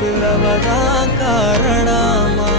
பிறவதான் காரணமா?